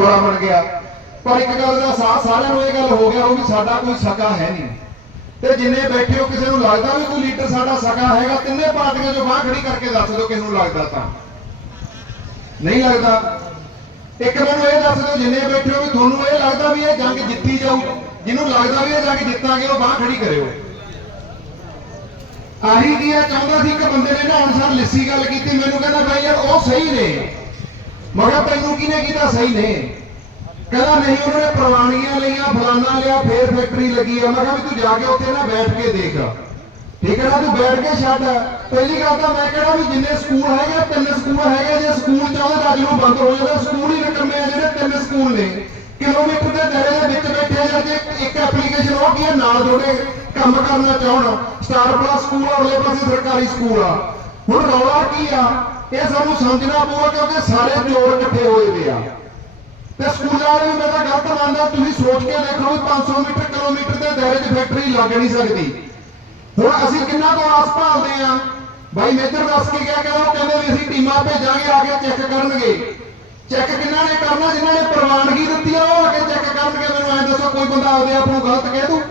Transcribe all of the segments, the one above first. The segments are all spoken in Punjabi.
ਵਾਲਾ ਬਣ ਗਿਆ। ਪਰ ਇੱਕ ਗੱਲ ਦਾ ਸਾਥ ਸਾਰਿਆਂ ਨੂੰ ਇਹ ਗੱਲ ਹੋ ਗਿਆ, ਉਹ ਵੀ ਸਾਡਾ ਕੋਈ ਸਕਾ ਹੈ ਨਹੀਂ। ਤੇ ਜਿੰਨੇ ਬੈਠੇ ਹੋ, ਕਿਸੇ ਨੂੰ ਲੱਗਦਾ ਵੀ ਕੋਈ ਲੀਡਰ ਸਾਡਾ ਸਕਾ ਹੈਗਾ, ਤਿੰਨੇ ਪਾਰਟੀਆਂ 'ਚੋਂ ਬਾਹ ਖੜੀ ਕਰਕੇ ਦੱਸ ਦਿਓ ਕਿਸ ਨੂੰ ਲੱਗਦਾ ਤਾਂ। ਨਹੀਂ ਲੱਗਦਾ। ਇੱਕ ਮੈਨੂੰ ਇਹ ਦੱਸ ਦਿਓ, ਜਿੰਨੇ ਬੈਠੇ ਹੋ ਵੀ ਤੁਹਾਨੂੰ ਇਹ ਲੱਗਦਾ ਵੀ ਇਹ ਜੰਗ ਜਿੱਤੀ ਜਾਊ, ਜਿਹਨੂੰ ਲੱਗਦਾ ਵੀ ਇਹ ਜੰਗ ਜਿੱਤਾਂਗੇ, ਉਹ ਬਾਹ ਖੜੀ ਕਰਿਓ। ਆਹੀ ਕੀ ਆ ਚਾਹੁੰਦਾ ਸੀ ਇੱਕ ਬੰਦੇ ਨੇ ਨਾ ਅਨਸਰ ਲਿੱਸੀ ਗੱਲ ਕੀਤੀ, ਮੈਨੂੰ ਕਹਿੰਦਾ, ਬਾਈ ਯਾਰ, ਉਹ ਸਹੀ ਨੇ। ਮਗਾ ਤੈਨੂੰ ਕਿਹਨੇ ਕੀਤਾ ਸਹੀ ਨੇ? ਕਹਿੰਦਾ ਨਹੀਂ, ਉਹਨਾਂ ਨੇ ਪ੍ਰਵਾਨਗੀਆਂ ਲਈਆਂ, ਫਲਾਨਾ ਲਿਆ, ਫੇਰ ਫੈਕਟਰੀ ਲੱਗੀ ਆ। ਮੈਂ ਕਿਹਾ ਵੀ ਤੂੰ ਜਾ ਕੇ ਉੱਥੇ ਨਾ ਬੈਠ ਕੇ ਦੇਖ। ਠੀਕ ਹੈ ਨਾ? ਤੂੰ ਬੈਠ ਕੇ ਛੱਡ। ਪਹਿਲੀ ਗੱਲ ਤਾਂ ਮੈਂ ਕਹਿੰਦਾ ਵੀ ਜਿੰਨੇ ਸਕੂਲ ਹੈਗੇ ਤਿੰਨ ਸਕੂਲ ਹੈਗੇ ਜੇ ਸਕੂਲ ਚਾਹੁੰਦੇ ਤਾਂ ਅੱਜ ਨੂੰ ਬੰਦ ਹੋ ਜਾਵੇ ਸਕੂਲ ਹੀ ਨਿਕਲਨੇ ਆ ਜਿਹੜੇ ਤਿੰਨ ਸਕੂਲ ਨੇ। ਕਿਲੋਮੀਟਰ ਦੇ ਦਾਇਰੇ ਦੇ ਵਿੱਚ ਬੈਠੇ ਜਾਂ ਜੇ ਇੱਕ ਐਪਲੀਕੇਸ਼ਨ ਉਹ ਕੀ ਨਾਲ ਜੋੜੇ ਕੰਮ ਕਰਨਾ ਚਾਹਣ। ਸਟਾਰ ਪਲੱਸ ਸਕੂਲ ਆ, ਅਗਲੇ ਪਾਸੇ ਸਰਕਾਰੀ ਸਕੂਲ ਆ। ਹੁਣ ਰੌਲਾ ਕੀ ਆ? ਇਹ ਸਾਨੂੰ ਸਮਝਣਾ ਪਊਗਾ ਕਿਉਂਕਿ ਸਾਰੇ ਜੋੜ ਇਕੱਠੇ ਹੋਏ ਵੇ ਆ। ਤੇ ਸਕੂਲਾਂ ਵਾਲੇ ਵੀ ਮੈਂ ਤਾਂ ਗਲਤ ਮੰਨਦਾ, ਤੁਸੀਂ ਸੋਚ ਕੇ ਦੇਖੋ ਵੀ 500 ਮੀਟਰ, ਕਿਲੋਮੀਟਰ ਦੇ ਦਾਇਰੇ 'ਚ ਫੈਕਟਰੀ ਲੱਗ ਨਹੀਂ ਸਕਦੀ। ਹੁਣ ਅਸੀਂ ਕਿੰਨਾ ਤੋਂ ਆਸ ਭਾਲਦੇ ਆ? ਬਾਈ ਮੇਜਰ ਦੱਸ ਕੇ ਗਿਆ ਕਹਿੰਦਾ ਉਹ ਕਹਿੰਦੇ ਵੀ ਅਸੀਂ ਟੀਮਾਂ ਭੇਜਾਂਗੇ, ਆ ਕੇ ਚੈੱਕ ਕਰਨਗੇ। ਚੈੱਕ ਕਿੰਨਾ ਨੇ ਕਰਨਾ, ਜਿਨ੍ਹਾਂ ਨੇ ਪ੍ਰਵਾਨਗੀ ਦਿੱਤੀ ਆ, ਉਹ ਆ ਕੇ ਚੈੱਕ ਕਰਨਗੇ। ਮੈਨੂੰ ਐਂ ਦੱਸੋ, ਕੋਈ ਬੰਦਾ ਆਪਦੇ ਆਪ ਨੂੰ ਗਲਤ ਕਹਿ ਦੂ?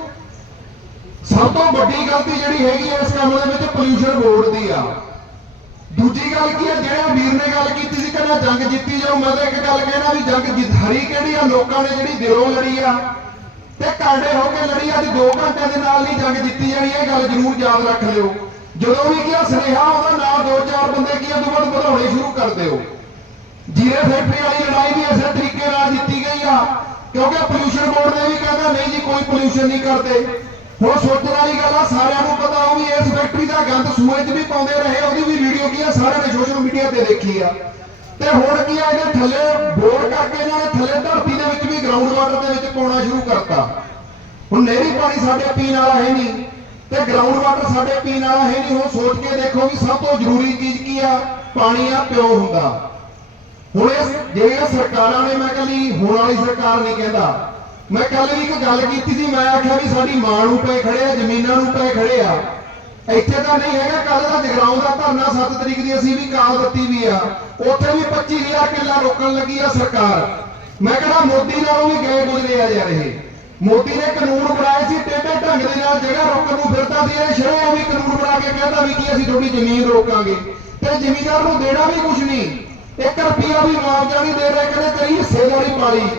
ਸਭ ਤੋਂ ਵੱਡੀ ਗਲਤੀ ਜਿਹੜੀ ਹੈਗੀ ਆ ਇਸ ਕੰਮ ਦੇ ਵਿੱਚ ਪੋਲਿਊਸ਼ਨ ਬੋਰਡ ਦੀ ਆ। ਦੂਜੀ ਗੱਲ ਕੀ ਹੈ, ਜਿਹੜਾ ਵੀਰ ਨੇ ਗੱਲ ਕੀਤੀ ਸੀ, ਕਹਿੰਦਾ ਜੰਗ ਜਿੱਤੀ ਜਾਓ ਮੈਂ ਤਾਂ ਇੱਕ ਗੱਲ ਕਹਿਣਾ ਵੀ ਜੰਗ ਜਿੱਤ, ਹਰੀ ਕਿਹੜੀ ਆ, ਲੋਕਾਂ ਨੇ ਜਿਹੜੀ ਦਿਲੋਂ ਲੜੀ ਆ, ਤੇ ਕਾਂਡੇ ਹੋ ਕੇ ਲੜੀ ਅੱਜ 2 ਘੰਟਿਆਂ ਦੇ ਨਾਲ ਨਹੀਂ ਜੰਗ ਜਿੱਤੀ ਜਾਣੀ ਇਹ ਗੱਲ ਜ਼ਰੂਰ ਯਾਦ ਰੱਖ ਲਿਓ। ਜਦੋਂ ਵੀ ਕੀ ਆ, ਸੁਨੇਹਾ ਉਹਦਾ ਨਾਲ ਦੋ ਚਾਰ ਬੰਦੇ ਕੀ ਆ ਦੁਬਾਰਾ ਵਧਾਉਣੇ ਸ਼ੁਰੂ ਕਰ ਦਿਓ। ਜੀਰੇ ਫੈਕਟਰੀ ਵਾਲੀ ਲੜਾਈ ਵੀ ਇਸੇ ਤਰੀਕੇ ਨਾਲ ਜਿੱਤੀ ਗਈ ਆ, ਕਿਉਂਕਿ ਪੋਲਿਊਸ਼ਨ ਬੋਰਡ ਨੇ ਵੀ ਕਹਿੰਦਾ, ਨਹੀਂ ਜੀ, ਕੋਈ ਪੋਲਿਊਸ਼ਨ ਨਹੀਂ ਕਰਦੇ। ਹੁਣ ਸੋਚਣ ਵਾਲੀ ਗੱਲ ਆ, ਸਾਰਿਆਂ ਨੂੰ ਪਤਾ ਉਹ ਵੀ ਇਸ ਫੈਕਟਰੀ ਦਾ ਗੰਦ ਸੂਏ 'ਚ ਵੀ ਪਾਉਂਦੇ ਰਹੇ, ਉਹਦੀ ਵੀ ਵੀਡੀਓ ਕੀ ਆ, ਸਾਰਿਆਂ ਨੇ ਸੋਸ਼ਲ ਮੀਡੀਆ ਤੇ ਦੇਖੀ ਆ। ਤੇ ਹੁਣ ਕੀ ਆ, ਇਹਦੇ ਥੱਲੇ ਬੋਰ ਕਰਕੇ ਇਹਨਾਂ ਨੇ ਥੱਲੇ ਧਰਤੀ ਦੇ ਵਿੱਚ ਵੀ ਗਰਾਊਂਡ ਵਾਟਰ ਦੇ ਵਿੱਚ ਪਾਉਣਾ ਸ਼ੁਰੂ ਕਰਤਾ। ਹੁਣ ਨਹਿਰੀ ਪਾਣੀ ਸਾਡੇ ਪੀਣ ਵਾਲਾ ਹੈ ਨਹੀਂ, ਤੇ ਗਰਾਊਂਡ ਵਾਟਰ ਸਾਡੇ ਪੀਣ ਵਾਲਾ ਹੈ ਨਹੀਂ, ਹੁਣ ਸੋਚ ਕੇ ਦੇਖੋ ਵੀ ਸਭ ਤੋਂ ਜ਼ਰੂਰੀ ਚੀਜ਼ ਕੀ ਆ, ਪਾਣੀ ਆ, ਪਿਓ ਹੁੰਦਾ। ਹੁਣ ਇਹ ਜਿਹੜੀਆਂ ਸਰਕਾਰਾਂ ਨੇ ਮੈਂ ਕੱਲੀ ਹੁਣ ਵਾਲੀ ਸਰਕਾਰ ਨਹੀਂ ਕਹਿੰਦਾ। ਮੈਂ ਕੱਲ ਵੀ ਇੱਕ ਗੱਲ ਕੀਤੀ ਸੀ, ਮੈਂ ਆਖਿਆ ਵੀ ਸਾਡੀ ਮਾਂ ਨੂੰ ਪਏ ਖੜੇ ਆ, ਜ਼ਮੀਨਾਂ ਨੂੰ ਪਏ ਖੜੇ ਆ। ਇੱਥੇ ਤਾਂ ਨਹੀਂ ਹੈਗਾ ਕੱਲ ਦਾ ਜਗਰਾਉਂ ਦਾ ਧਰਨਾ 7 ਤਰੀਕ ਦੀ ਅਸੀਂ ਵੀ ਕਾਲ ਦਿੱਤੀ ਵੀ ਆ। ਉੱਥੇ ਵੀ 25000 ਕਿੱਲਾ ਰੋਕਣ ਲੱਗੀ ਆ ਸਰਕਾਰ। ਮੈਂ ਕਹਿੰਦਾ ਮੋਦੀ ਨਾਲੋਂ ਵੀ ਗਏ ਗੁਜ਼ਰੇ ਆ ਯਾਰ ਇਹ। ਮੋਦੀ ਨੇ ਕਾਨੂੰਨ ਬਣਾਏ ਸੀ, ਟੇਢੇ ਢੰਗ ਦੇ ਨਾਲ ਜਗ੍ਹਾ ਰੋਕਣ ਨੂੰ ਫਿਰਦਾ ਸੀ, ਇਹ ਸ਼ਰੇਆਮ ਵੀ ਕਾਨੂੰਨ ਬਣਾ ਕੇ ਕਹਿੰਦਾ ਵੀ ਕੀ ਅਸੀਂ ਤੁਹਾਡੀ ਜ਼ਮੀਨ ਰੋਕਾਂਗੇ। ਤੇ ਜ਼ਿਮੀਂਦਾਰ ਨੂੰ ਦੇਣਾ ਵੀ ਕੁਝ ਨਹੀਂ। 1 ਰੁਪਿਆ ਵੀ ਮੁਆਵਜ਼ਾ ਨਹੀਂ ਦੇ ਰਹੇ, ਕਹਿੰਦੇ ਤੇਰੀ ਹਿੱਸੇਦਾਰੀ ਪਾਲੀ।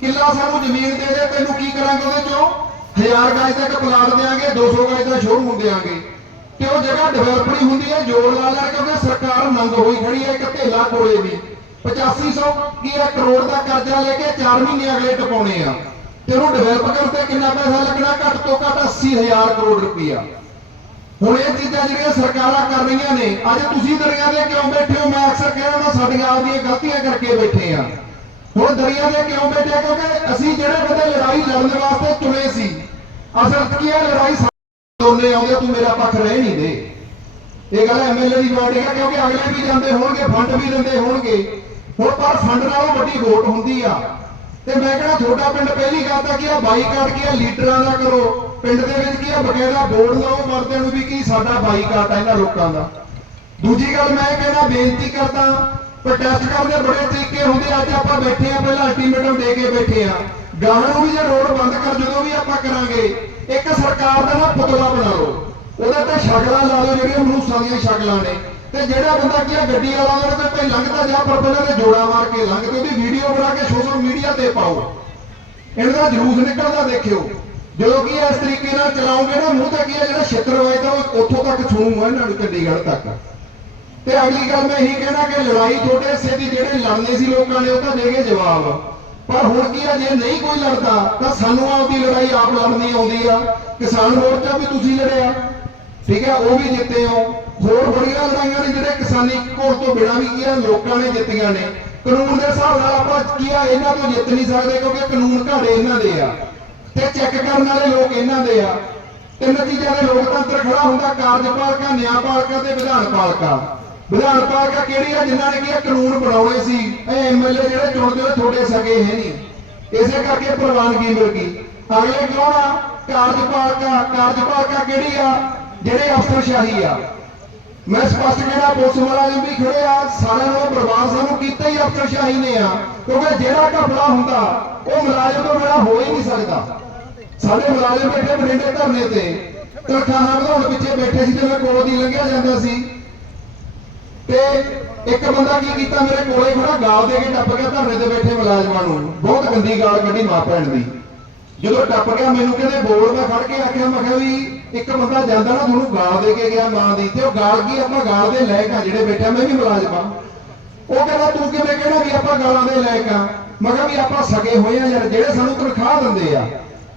ਕਿੱਲਾ ਸਾਨੂੰ ਜ਼ਮੀਨ ਦੇ ਦੇ, ਤੈਨੂੰ ਕੀ ਕਰਾਂਗੇ ਉਹਦੇ ਚੋਂ? 1000 ਗਜ ਤੱਕ ਪਲਾਟ ਦੇਾਂਗੇ 200 ਗਜ ਦਾ ਸ਼ੋਰੂਮ ਦੇਾਂਗੇ ਤੇ ਉਹ ਜਗ੍ਹਾ ਡਿਵੈਲਪ ਨਹੀਂ ਹੁੰਦੀ ਹੈ, ਜੋਰ ਲਾ ਲੈ ਕਿਉਂਕਿ ਸਰਕਾਰ ਨੰਗ ਹੋਈ ਖੜੀ ਹੈ, ਇੱਕ ਢੇਲਾ ਕੋਲੇ ਵੀ। 8500 ਕੀ ਹੈ, ਕਰੋੜ ਦਾ ਕਰਜ਼ਾ ਲੈ ਕੇ 4 ਮਹੀਨੇ ਅਗਲੇ ਟਪਾਉਣੇ ਆ। ਤੇ ਉਹਨੂੰ ਡਿਵੈਲਪ ਕਰਨ ਤੇ ਕਿੰਨਾ ਪੈਸਾ ਲੱਗਣਾ? ਘੱਟ ਤੋਂ ਘੱਟ 80000 ਕਰੋੜ ਰੁਪਈਆ। ਹੁਣ ਇਹ ਚੀਜ਼ਾਂ ਜਿਹੜੀਆਂ ਸਰਕਾਰਾਂ ਕਰ ਰਹੀਆਂ ਨੇ, ਅੱਜ ਤੁਸੀਂ ਦਰਿਆ ਦੇ ਕਿਉਂ ਬੈਠੇ ਹੋ? ਮੈਂ ਅਕਸਰ ਕਹਿ ਰਿਹਾ ਸਾਡੀਆਂ ਆਪਦੀਆਂ ਗਲਤੀਆਂ ਕਰਕੇ ਬੈਠੇ ਆ। ਹੁਣ ਦਰਿਆ ਦੇ ਕਿਉਂ ਬੈਠੇ ਕਿਉਂਕਿ ਅਸੀਂ ਜਿਹੜੇ ਬੰਦੇ ਲੜਾਈ ਲੜਨ ਵਾਸਤੇ ਚੁਣੇ ਸੀ ਅਸਲ ਕੀ ਹੈ ਲੜਾਈ ਦੋਨੇ ਆਉਂਦੇ, ਤੂੰ ਮੇਰਾ ਪੱਖ ਰਹਿ ਨਹੀਂ ਦੇ। ਇਹ ਗੱਲ ਐਮਐਲਏ ਦੀ ਡਿਮਾਂਡ ਹੈ, ਕਿਉਂਕਿ ਅਗਲੇ ਵੀ ਜਾਂਦੇ ਹੋਣਗੇ, ਫੰਡ ਵੀ ਦਿੰਦੇ ਹੋਣਗੇ। ਹੁਣ ਪਰ ਫੰਡ ਨਾਲੋਂ ਵੱਡੀ ਵੋਟ ਹੁੰਦੀ ਆ। ਤੇ ਮੈਂ ਕਹਿੰਦਾ ਤੁਹਾਡਾ ਪਿੰਡ ਪਹਿਲੀ ਗੱਲ ਤਾਂ ਕੀ ਆ? ਬਾਈਕਾਟ ਕੀ ਆ? ਲੀਡਰਾਂ ਦਾ ਕਰੋ। ਪਿੰਡ ਦੇ ਵਿੱਚ ਕੀ ਆ? ਬਕਾਇਦਾ ਬੋਰਡ ਲਾਓ ਮਰਦੇ ਨੂੰ ਵੀ ਕੀ? ਸਾਡਾ ਬਾਈਕਾਟ ਆ ਇਹਨਾਂ ਲੋਕਾਂ ਦਾ। ਦੂਜੀ ਗੱਲ ਮੈਂ ਕਹਿੰਦਾ ਬੇਨਤੀ ਕਰਦਾ ਪ੍ਰੋਟੈਸਟ ਕਰਦੇ ਬੜੇ ਤਰੀਕੇ ਹੁੰਦੇ ਅੱਜ ਆਪਾਂ ਬੈਠੇ ਆ, ਪਹਿਲਾਂ ਅਲਟੀਮੇਟਮ ਦੇ ਕੇ ਬੈਠੇ ਆ। ਗਾਹਾਂ ਨੂੰ ਵੀ ਜੇ ਰੋਡ ਬੰਦ ਕਰ, ਜਦੋਂ ਵੀ ਆਪਾਂ ਕਰਾਂਗੇ, ਇੱਕ ਸਰਕਾਰ ਦਾ ਨਾ ਪੁਤਲਾ ਬਣਾ ਲਓ ਉਹਦੇ ਤੇ ਸ਼ਕਲਾਂ ਲਾ ਲਓ, ਜਿਹੜੀਆਂ ਮਨੂਸਾਂ ਦੀਆਂ ਸ਼ਕਲਾਂ ਨੇ। ਤੇ ਜਿਹੜਾ ਬੰਦਾ ਕੀ ਗੱਡੀ ਵਾਲਾ ਉਹਦੇ ਤੇ ਲੰਘਦਾ ਜਾ, ਪਰ ਪਹਿਲਾਂ ਤੇ ਜੋੜਾ ਮਾਰ ਕੇ ਲੰਘ ਤੇ ਉਹਦੀ ਵੀਡੀਓ ਬਣਾ ਕੇ ਸੋਸ਼ਲ ਮੀਡੀਆ ਤੇ ਪਾਓ। ਇਹਨਾਂ ਦਾ ਜਲੂਸ ਨਿਕਲਦਾ ਦੇਖਿਓ। ਜਦੋਂ ਕੀ ਇਸ ਤਰੀਕੇ ਨਾਲ ਚਲਾਉਂਗੇ ਨਾ, ਮੂੰਹ ਤੇ ਕੀ ਆ, ਜਿਹੜਾ ਛਿੱਤਰ ਵੱਜਦਾ, ਉਹ ਉੱਥੋਂ ਤੱਕ ਸੁਣੂਗਾ ਇਹਨਾਂ ਨੂੰ ਚੰਡੀਗੜ੍ਹ ਤੱਕ। ਤੇ ਅਗਲੀ ਗੱਲ ਮੈਂ ਇਹੀ ਕਹਿਣਾ ਕਿ ਲੜਾਈ ਤੁਹਾਡੇ ਹਿੱਸੇ ਦੀ, ਜਿਹੜੇ ਲੜਨੇ ਸੀ ਲੋਕਾਂ ਨੇ, ਉਹ ਤਾਂ ਦੇ ਗਏ ਜਵਾਬ। ਪਰ ਹੁਣ ਕੀ ਆ, ਜੇ ਨਹੀਂ ਕੋਈ ਲੜਦਾ, ਤਾਂ ਸਾਨੂੰ ਆਪਦੀ ਲੜਾਈ ਆਪ ਲੜਨੀ ਆਉਂਦੀ ਆ। ਕਿਸਾਨ ਮੋਰਚਾ ਵੀ ਤੁਸੀਂ ਲੜਿਆ। ਠੀਕ ਹੈ ਉਹ ਵੀ ਜਿੱਤੇ ਹੋ। ਹੋਰ ਬੜੀਆਂ ਲੜਾਈਆਂ ਨੇ ਜਿਹੜੇ ਕਿਸਾਨੀ ਘੋਲ ਤੋਂ ਬਿਨਾਂ ਵੀ ਕੀ ਆ ਲੋਕਾਂ ਨੇ ਜਿੱਤੀਆਂ ਨੇ। ਕਾਨੂੰਨ ਦੇ ਹਿਸਾਬ ਨਾਲ ਆਪਾਂ ਕੀ ਆ ਇਹਨਾਂ ਤੋਂ ਜਿੱਤ ਨਹੀਂ ਸਕਦੇ ਕਿਉਂਕਿ ਕਾਨੂੰਨ ਘਾੜੇ ਇਹਨਾਂ ਦੇ ਆ। ਤੇ ਚੈੱਕ ਕਰਨ ਵਾਲੇ ਲੋਕ ਇਹਨਾਂ ਦੇ ਆ। ਤਿੰਨ ਚੀਜ਼ਾਂ ਦੇ ਲੋਕਤੰਤਰ ਖੜਾ ਹੁੰਦਾ, ਕਾਰਜਪਾਲਿਕਾ ਨਿਆਂਪਾਲਿਕਾ ਤੇ ਵਿਧਾਨ ਪਾਲਿਕਾ। ਵਿਧਾਨ ਪਾਲਿਕਾ ਕਿਹੜੀ ਆ ਜਿਨ੍ਹਾਂ ਨੇ ਕੀ ਆ ਕਾਨੂੰਨ ਬਣਾਉਣੇ ਸੀ? ਇਹ ਐਮਐਲਏ ਜਿਹੜੇ ਚੁਣਦੇ ਹੋਏ ਤੁਹਾਡੇ ਸਗੇ ਹੈ ਨਹੀਂ। ਇਸੇ ਕਰਕੇ ਪ੍ਰਵਾਨਗੀ ਮਿਲ ਗਈ। ਅਗਲੇ ਕੌਣ ਆ? ਕਾਰਜਪਾਲਿਕਾ ਕਾਰਜਪਾਲਿਕਾ ਕਿਹੜੀ ਆ? ਜਿਹੜੇ ਅਫਸਰਸ਼ਾਹੀ ਆ। ਮੈਂ ਸਪਸ਼ਟ ਜਿਹੜਾ ਪੁਲਿਸ ਮੁਲਾਜ਼ਮ ਵੀ ਖੜੇ ਆ, ਸਾਰਿਆਂ ਨੂੰ ਬਰਬਾਦ ਸਾਨੂੰ ਕੀਤਾ ਹੀ ਅਫਸਰਸ਼ਾਹੀ ਨੇ ਆ। ਕਿਉਂਕਿ ਜਿਹੜਾ ਘਪਲਾ ਹੁੰਦਾ, ਉਹ ਮੁਲਾਜ਼ਮ ਤੋਂ ਬਿਨਾਂ ਹੋ ਹੀ ਨਹੀਂ ਸਕਦਾ। ਸਾਡੇ ਮੁਲਾਜ਼ਮ ਬੈਠੇ ਬਰਿੰਡੇ ਧਰਨੇ ਤੇ। ਤਨਖਾਹਾਂ ਵਧਾਉਣ ਪਿੱਛੇ ਬੈਠੇ ਸੀ ਤੇ ਮੈਂ ਕੋਲੋਂ ਦੀ ਲੰਘਿਆ ਜਾਂਦਾ ਸੀ। ਤੇ ਇੱਕ ਬੰਦਾ ਕੀ ਕੀਤਾ, ਮੇਰੇ ਕੋਲੇ ਖੜਾ ਗਾਲ ਦੇ ਕੇ ਟੱਪ ਗਿਆ, ਧਰਨੇ ਤੇ ਬੈਠੇ ਮੁਲਾਜ਼ਮਾਂ ਨੂੰ। ਬਹੁਤ ਗੰਦੀ ਗਾਲ ਕੱਢੀ ਮਾਂ ਭੈਣ ਦੀ। ਜਦੋਂ ਟੱਪ ਗਿਆ, ਮੈਨੂੰ ਕਹਿੰਦੇ, ਬੋਲ, ਮੈਂ ਖੜ ਕੇ ਆਖਿਆ, ਮੈਂ ਕਿਹਾ ਵੀ ਇੱਕ ਬੰਦਾ ਜਾਂਦਾ ਨਾ, ਤੁਹਾਨੂੰ ਗਾਲ ਦੇ ਕੇ ਗਿਆ ਮਾਂ ਦੀ, ਤੇ ਉਹ ਗਾਲ ਕੀ, ਆਪਾਂ ਗਾਲ ਦੇ ਲਾਇਕ ਆ ਜਿਹੜੇ ਬੈਠੇ ਮੈਂ ਵੀ ਮੁਲਾਜ਼ਮ। ਆ ਉਹ ਕਹਿੰਦਾ, ਤੂੰ ਕਿਵੇਂ ਕਹਿਣਾ ਵੀ ਆਪਾਂ ਗਾਲਾਂ ਦੇ ਲਾਇਕ ਆ? ਮੈਂ ਕਿਹਾ ਵੀ ਆਪਾਂ ਸਗੇ ਹੋਏ ਆ, ਯਾਰ, ਜਿਹੜੇ ਸਾਨੂੰ ਤਨਖਾਹ ਦਿੰਦੇ ਆ।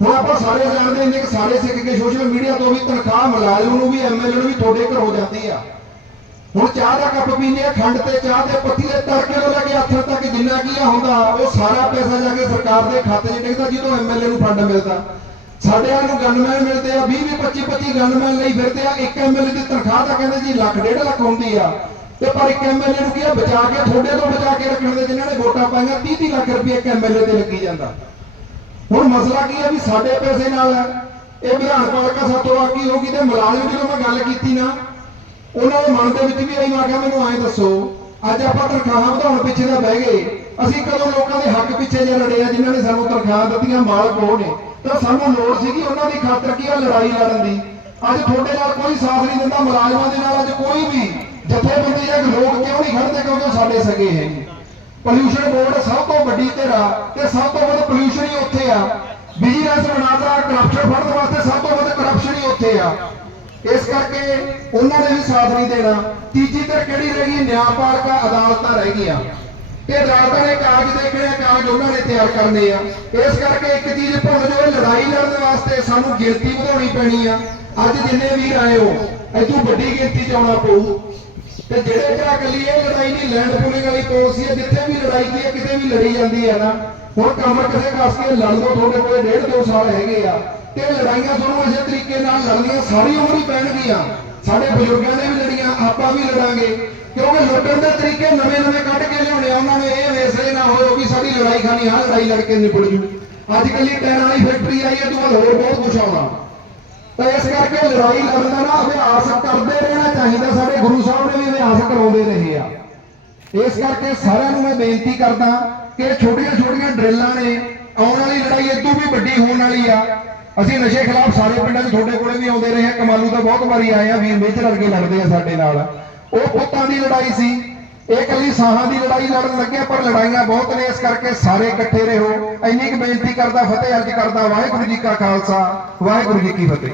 ਹੁਣ ਆਪਾਂ ਸਾਰੇ ਜਾਣਦੇ ਨੇ ਕਿ ਸਾਰੇ ਸਿੱਖ ਕੇ ਸੋਸ਼ਲ ਮੀਡੀਆ ਤੋਂ ਵੀ ਤਨਖਾਹ ਮੁਲਾਜ਼ਮ ਨੂੰ ਵੀ ਐਮਐਲਏ ਨੂੰ ਵੀ ਤੁਹਾਡੇ ਘਰ ਹੋ ਜਾਂਦੀ ਆ। ਹੁਣ ਚਾਹ ਦਾ ਕੱਪ ਪੀਂਦੇ ਆ, ਖੰਡ ਤੇ ਚਾਹ ਦੇ ਪੱਤੀ ਦੇ ਤੜਕੇ ਤੋਂ ਲੈ ਕੇ ਆਥਰ ਤੱਕ ਜਿੰਨਾ ਕੀ ਹੁੰਦਾ, ਉਹ ਸਾਰਾ ਪੈਸਾ ਜਾ ਕੇ ਸਰਕਾਰ ਦੇ ਖਾਤੇ 'ਚ ਡਿੱਗਦਾ, ਜਦੋਂ ਐਮਐਲਏ ਨੂੰ ਫੰਡ ਮਿਲਦਾ। ਸਾਡੇ ਨੂੰ ਗਨਮੈਨ ਮਿਲਦੇ ਆ 20 20 25 25 ਗਨਮੈਨ ਲਈ ਫਿਰਦੇ ਆ, ਇੱਕ ਐਮਐਲਏ ਦੀ ਤਨਖਾਹ ਤਾਂ ਕਹਿੰਦੇ ਜੀ ਲੱਖ ਡੇਢ ਲੱਖ ਹੁੰਦੀ ਆ। ਤੇ ਪਰ ਇੱਕ ਐਮਐਲਏ ਨੂੰ ਕੀ ਆ, ਬਚਾ ਕੇ, ਤੁਹਾਡੇ ਤੋਂ ਬਚਾ ਕੇ ਰੱਖਣ ਦੇ ਜਿਨ੍ਹਾਂ ਨੇ ਵੋਟਾਂ ਪਾਈਆਂ 30 30 ਲੱਖ ਰੁਪਏ ਇੱਕ ਐਮਐਲਏ ਤੇ ਲੱਗੀ ਜਾਂਦਾ। ਹੁਣ ਮਸਲਾ ਕੀ ਹੈ ਵੀ ਸਾਡੇ ਪੈਸੇ ਨਾਲ ਇਹ ਵਿਧਾਨ ਪਾਲਿਕਾ ਸਾਤੋਂ ਆ, ਕੀ ਹੋਗੀ ਤੇ ਮੁਲਾਜ਼ਮ ਜਦੋਂ ਮੈਂ ਗੱਲ ਕੀਤੀ ਨਾ ਉਹਨਾਂ ਦੇ ਮਨ ਦੇ ਵਿੱਚ ਵੀ ਆਈ ਮੈਂ ਕਿਹਾ ਮੈਨੂੰ ਐਂ ਦੱਸੋ, ਅੱਜ ਆਪਾਂ ਤਨਖਾਹਾਂ ਵਧਾਉਣ ਪਿੱਛੇ ਦਾ ਬਹਿ ਗਏ। ਅਸੀਂ ਕਦੋਂ ਲੋਕਾਂ ਦੇ ਹੱਕ ਪਿੱਛੇ ਜੇ ਲੜੇ ਆ, ਜਿਨ੍ਹਾਂ ਨੇ ਸਾਨੂੰ ਤਨਖਾਹਾਂ ਦਿੱਤੀਆਂ, ਮਾਲਕ ਉਹ ਨੇ। ਤਾਂ ਸਾਨੂੰ ਲੋੜ ਸੀਗੀ ਉਹਨਾਂ ਦੀ ਖਾਤਰ ਕੀ ਆ ਲੜਾਈ ਲੜਨ ਦੀ। ਅੱਜ ਤੁਹਾਡੇ ਨਾਲ ਕੋਈ ਸਾਥ ਨਹੀਂ ਦਿੰਦਾ, ਮੁਲਾਜ਼ਮਾਂ ਦੇ ਨਾਲ ਅੱਜ ਕੋਈ ਵੀ ਜਥੇਬੰਦੀ ਜਾਂ ਲੋਕ ਕਿਉਂ ਨਹੀਂ ਖੜਦੇ ਕਿਉਂਕਿ ਉਹ ਸਾਡੇ ਸਗੇ ਹੈ ਪੋਲਿਊਸ਼ਨ ਬੋਰਡ ਸਭ ਤੋਂ ਵੱਡੀ ਧਿਰਾ ਤੇ ਸਭ ਤੋਂ ਵੱਧ ਪੋਲਿਊਸ਼ਨ ਹੀ ਉੱਥੇ ਆ। ਵਿਜੀਲੈਂਸ ਬਣਾਤਾ ਕਰਪਸ਼ਨ ਫੜਨ ਵਾਸਤੇ ਸਭ ਤੋਂ ਵੱਧ ਕਰਪਸ਼ਨ ਹੀ ਉੱਥੇ ਆ। ਇਸ ਕਰਕੇ ਉਹਨਾਂ ਨੇ ਵੀ ਸਾਥ ਨਹੀਂ ਦੇਣਾ। ਤੀਜੀ ਧਿਰ ਕਿਹੜੀ ਰਹਿ ਗਈ? ਨਿਆਂਪਾਲਕਾ ਅਦਾਲਤਾਂ ਰਹਿ ਗਈਆਂ। ਤੇ ਅਦਾਲਤਾਂ ਨੇ ਕਾਗਜ਼ ਦੇਖਣੇ ਆ ਕਾਗਜ਼ ਉਹਨਾਂ ਨੇ ਤਿਆਰ ਕਰਨੇ ਆ? ਇਸ ਕਰਕੇ ਇੱਕ ਚੀਜ਼ ਭੁੱਲ ਜਾਓ, ਲੜਾਈ ਲੜਨ ਵਾਸਤੇ ਸਾਨੂੰ ਗਿਣਤੀ ਵਧਾਉਣੀ ਪੈਣੀ ਆ। ਅੱਜ ਜਿੰਨੇ ਵੀਰ ਆਏ ਹੋ ਇਦੋਂ ਵੱਡੀ ਗਿਣਤੀ ਚ ਆਉਣਾ ਪਊ। ਤੇ ਜਿਹੜੇ ਜਿਹੜਾ ਕੱਲੀ ਇਹ ਲੜਾਈ ਨਹੀਂ, ਲੈਂਡ ਪੂਲਿੰਗ ਵਾਲੀ ਪਾਲਿਸੀ ਹੈ ਜਿੱਥੇ ਵੀ ਲੜਾਈ ਕੀ ਹੈ, ਕਿਤੇ ਵੀ ਲੜੀ ਜਾਂਦੀ ਹੈ ਨਾ। ਹੁਣ ਕੰਮ ਕਿਸੇ ਕਾਸ ਲੜ ਲਓ, ਤੁਹਾਡੇ ਕੋਲੇ ਡੇਢ ਦੋ ਸਾਲ ਹੈਗੇ ਆ। ਤੇ ਲੜਾਈਆਂ ਤੁਹਾਨੂੰ ਇਸੇ ਤਰੀਕੇ ਨਾਲ ਲੜਨੀਆਂ, ਸਾਰੀ ਉਮਰ ਹੀ ਪੈਣਗੀਆਂ। ਸਾਡੇ ਬਜ਼ੁਰਗਾਂ ਨੇ ਵੀ ਲੜੀਆਂ, ਆਪਾਂ ਵੀ ਲੜਾਂਗੇ। ਕਿਉਂਕਿ ਲੁੱਟਣ ਦੇ ਤਰੀਕੇ ਨਵੇਂ ਨਵੇਂ ਕੱਢ ਕੇ ਲਿਆਉਣੇ ਆ, ਉਹਨਾਂ ਨੂੰ ਇਹ ਵੇਸਲੇ ਨਾ ਹੋਇਓ ਕਿ ਸਾਡੀ ਲੜਾਈ ਖਾਣੀ ਆ ਲੜਾਈ ਲੜ ਕੇ ਨਿਬੜ ਜੂ। ਅੱਜ ਕੱਲੀ ਟਾਇਰਾਂ ਵਾਲੀ ਫੈਕਟਰੀ ਆਈ ਹੈ, ਤੋਂ ਹੋਰ ਬਹੁਤ ਕੁਝ ਆਉਣਾ। ਤਾਂ ਇਸ ਕਰਕੇ ਲੜਾਈ ਲੜਨ ਦਾ ਨਾ ਅਭਿਆਸ ਕਰਦੇ ਰਹਿਣਾ ਚਾਹੀਦਾ, ਸਾਡੇ ਗੁਰੂ ਸਾਹਿਬ ਨੇ ਵੀ ਅਭਿਆਸ ਕਰਾਉਂਦੇ ਰਹੇ ਆ। ਇਸ ਕਰਕੇ ਸਾਰਿਆਂ ਨੂੰ ਮੈਂ ਬੇਨਤੀ ਕਰਦਾ ਕਿ ਛੋਟੀਆਂ ਛੋਟੀਆਂ ਡਰਿੱਲਾਂ ਨੇ, ਆਉਣ ਵਾਲੀ ਲੜਾਈ ਇਦੋਂ ਵੀ ਵੱਡੀ ਹੋਣ ਵਾਲੀ ਆ। ਅਸੀਂ ਨਸ਼ੇ ਖਿਲਾਫ ਸਾਰੇ ਪਿੰਡਾਂ 'ਚ ਤੁਹਾਡੇ ਕੋਲੇ ਵੀ ਆਉਂਦੇ ਰਹੇ ਆ ਕਮਾਲੂ ਤਾਂ ਬਹੁਤ ਵਾਰੀ ਆਏ ਆ, ਵੀਰ ਮੇਜਰ ਵਰਗੇ ਲੜਦੇ ਆ ਸਾਡੇ ਨਾਲ। ਉਹ ਪੁੱਤਾਂ ਦੀ ਲੜਾਈ ਸੀ। ਇਹ ਕੱਲੀ ਸਾਹਾਂ ਦੀ ਲੜਾਈ ਲੜਨ ਲੱਗਿਆ ਪਰ ਲੜਾਈਆਂ ਬਹੁਤ ਨੇ। ਇਸ ਕਰਕੇ ਸਾਰੇ ਇਕੱਠੇ ਰਹੋ। ਇੰਨੀ ਕੁ ਬੇਨਤੀ ਕਰਦਾ ਫਤਿਹ ਅਰਜ ਕਰਦਾ, ਵਾਹਿਗੁਰੂ ਜੀ ਕਾ ਖਾਲਸਾ, ਵਾਹਿਗੁਰੂ ਜੀ ਕੀ ਫਤਿਹ।